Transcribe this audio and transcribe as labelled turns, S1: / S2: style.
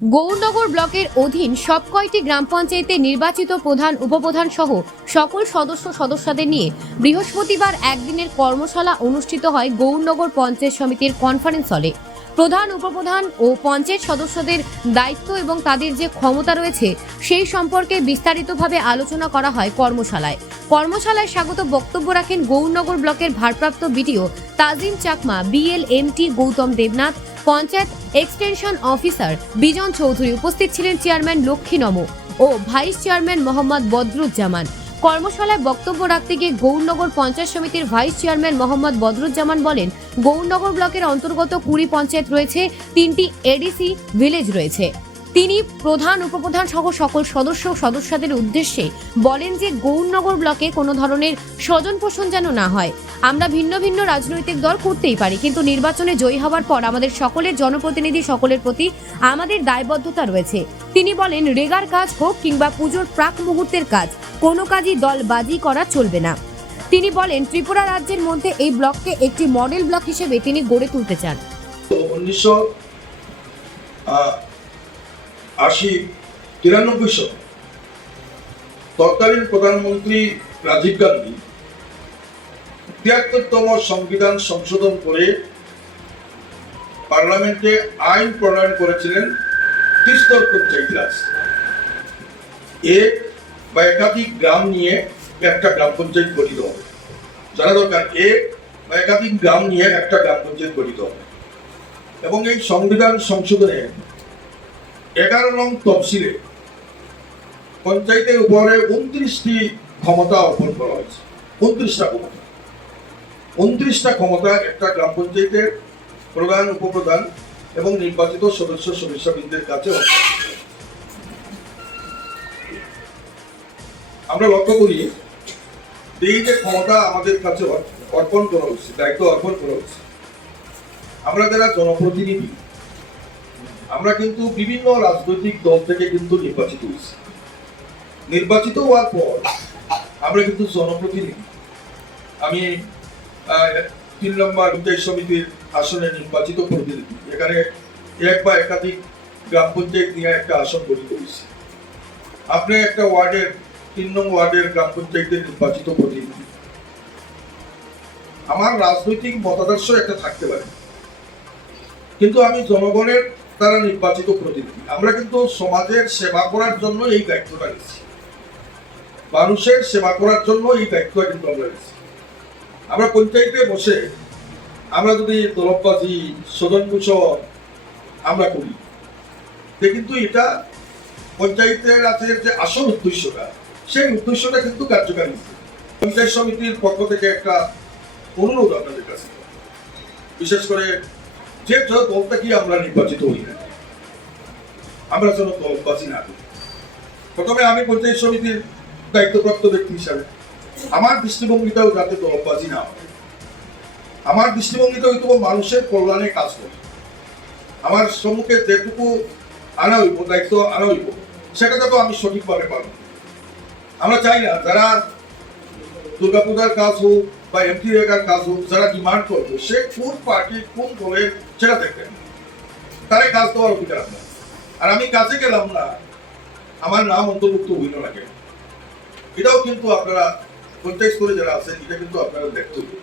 S1: গৌরনগর ব্লকের অধীন সব কয়টি গ্রাম পঞ্চায়েতে নির্বাচিত প্রধান, উপপ্রধান সহ সকল সদস্য সদস্যদের নিয়ে বৃহস্পতিবার একদিনের কর্মশালা অনুষ্ঠিত হয় গৌরনগর পঞ্চায়েত সমিতির কনফারেন্স হলে প্রধান, উপপ্রধান ও পঞ্চায়েত সদস্যদের দায়িত্ব এবং তাদের যে ক্ষমতা রয়েছে, সেই সম্পর্কে বিস্তারিতভাবে আলোচনা করা হয় কর্মশালায়। কর্মশালায় স্বাগত বক্তব্য রাখেন গৌরনগর ব্লকের ভারপ্রাপ্ত BDO Tajim Chakma BLMT Gautam Debnath, panchayat extension officer Bijan Chowdhury উপস্থিত ছিলেন চেয়ারম্যান লক্ষ্মী নম ও ভাইস চেয়ারম্যান মোহাম্মদ বদরুজ্জামান। কর্মশালায় বক্তব্য রাখতে গিয়ে গৌরনগর পঞ্চায়েত সমিতির ভাইস চেয়ারম্যান মোহাম্মদ বদরুজ্জামান বলেন, গৌরনগর ব্লকের অন্তর্গত কুড়ি পঞ্চায়েত রয়েছে, তিনটি এডিসি ভিলেজ রয়েছে। তিনি প্রধান, উপপ্রধান সহ সকল সদস্য সদস্যদের উদ্দেশ্যে বলেন যে গৌরনগর ব্লকে কোনো ধরনের স্বজন পোষণ যেন না হয়। আমরা ভিন্ন ভিন্ন রাজনৈতিক দল করতেই পারি, কিন্তু নির্বাচনে জয়ী হওয়ার পর আমাদের সকলের জনপ্রতিনিধি সকলের প্রতি আমাদের দায়বদ্ধতা রয়েছে। তিনি বলেন, রেগার কাজ হোক কিংবা পুজোর প্রাক মুহূর্তের কাজ, কোনো কাজই দলবাজি করা চলবে না। তিনি বলেন, ত্রিপুরা রাজ্যের মধ্যে এই ব্লককে একটি মডেল ব্লক হিসেবে তিনি গড়ে তুলতে চান।
S2: উনিশশো আশি তিরানব্বই সাল তৎকালীন প্রধানমন্ত্রী রাজীব গান্ধী তিয়াত্তরতম সংবিধান সংশোধন করে পার্লামেন্টে আইন প্রণয়ন করেছিলেন ত্রিস্তর পঞ্চায়েত এক বা একাধিক গ্রাম নিয়ে একটা গ্রাম পঞ্চায়েত গঠিত হবে। জানা দরকার এক বা একাধিক গ্রাম নিয়ে একটা গ্রাম পঞ্চায়েত গঠিত হবে। এবং এই সংবিধান সংশোধনে এগারো নং তফসিলে। পঞ্চায়েতের উপরে উনত্রিশটি ক্ষমতা অর্পণ করা হয়েছে। উনত্রিশটা ক্ষমতা। উনত্রিশটা ক্ষমতা একটা গ্রাম পঞ্চায়েতের প্রধান, উপপ্রধান এবং নির্বাচিত সদস্য সদস্যবৃন্দের কাছে। আমরা লক্ষ্য করি, এই যে ক্ষমতা আমাদের কাছে অর্পণ করা হচ্ছে দায়িত্ব অর্পণ করা হচ্ছে আমরা যারা জনপ্রতিনিধি আমরা কিন্তু বিভিন্ন রাজনৈতিক দল থেকে কিন্তু নির্বাচিত হয়েছি। নির্বাচিত হওয়ার পর আমরা কিন্তু জনপ্রতিনিধি। আমি তিন নম্বর পঞ্চায়েত সমিতির আসনে নির্বাচিত প্রতিনিধি। এখানে এক বা একাধিক গ্রাম পঞ্চায়েত নিয়ে একটা আসন গঠিত হয়েছে। আপনি একটা ওয়ার্ডের, তিন নং ওয়ার্ডের গ্রাম পঞ্চায়েতের নির্বাচিত প্রতিনিধি। আমার রাজনৈতিক মতাদর্শ একটা থাকতে পারে। কিন্তু আমি জনগণের দ্বারা নির্বাচিত প্রতিনিধি। আমরা কিন্তু সমাজের সেবা করার জন্য এই দায়িত্বটা নিচ্ছি। মানুষের সেবা করার জন্য এই দায়িত্বটা কিন্তু আমরা নিচ্ছি। আমরা পঞ্চায়েতে বসে আমরা যদি দলবাজি স্বজন পোষণ আমরা করি যে কিন্তু এটা পঞ্চায়েতের আছে যে আসল উদ্দেশ্যটা, সেই উদ্দেশ্যটা কিন্তু কার্যকারী। পঞ্চায়েত সমিতির পক্ষ থেকে একটা অনুরোধ আপনাদের কাছে। বিশেষ করে যে দল থেকে আমরা নির্বাচিত হই? না আমরা যেন দলবাজি না প্রথমে আমি পঞ্চায়েত সমিতির দায়িত্বপ্রাপ্ত ব্যক্তি হিসাবে। আমার দৃষ্টিভঙ্গিটাও যাতে দলবাজি না হয়। আমার দৃষ্টিভঙ্গিটা হয়তো মানুষের কল্যাণে কাজ করে। আমার সম্মুখে যেটুকু আনা হইব, দায়িত্ব আনা হইব সেটা তো আমি সঠিকভাবে করি। আমরা চাই না যারা দুর্গাপূজার কাজ হোক বা এমপি কাজ হোক, যারা ডিমান্ড করবে, সে কোন পার্টি কোন দলের সেটা দেখবেন তারাই কাজ দেওয়ার অধিকার আপনার। আর আমি কাজে গেলাম না, আমার নাম অন্তর্ভুক্ত হইল না কেন? এটাও কিন্তু আপনারা কন্টেক্স করে যারা আছেন, এটা কিন্তু আপনারা দেখতে হবে।